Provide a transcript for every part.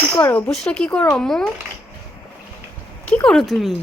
কি করো? বুসরা কি করো আম্মু? কি করো তুমি?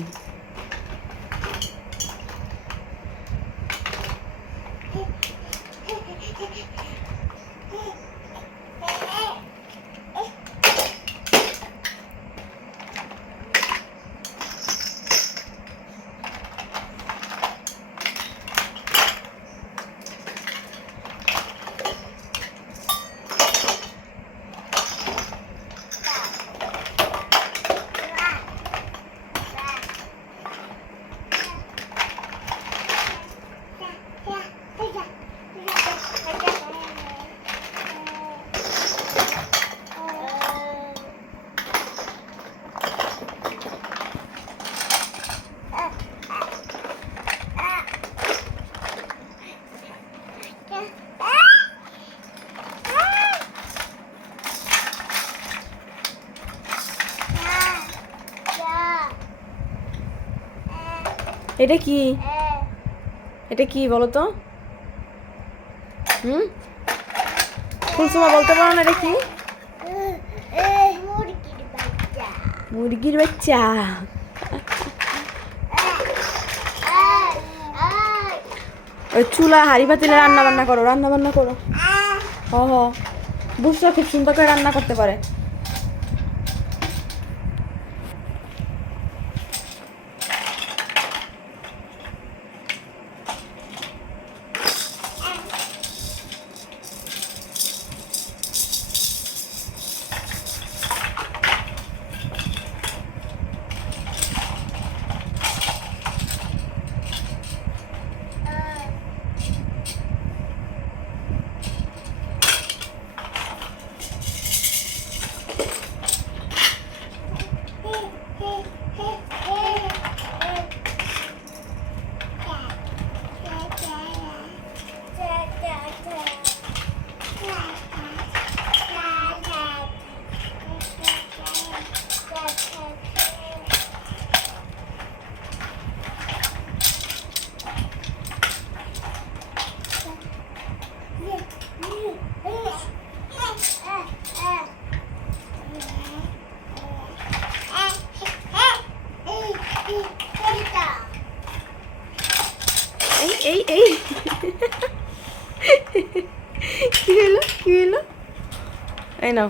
এটা কি? এটা কি বলো তো হুম? কুলসুমা বলতে পারো না এটা কি? মুরগির বাচ্চা। ওই চুলা, হাড়ি পাতিলে রান্না বান্না করো, রান্না বান্না করো। হ। বুঝছ, খুব সুন্দর করে রান্না করতে পারে। এই এই। কি হলো? কি হলো? এই নাও।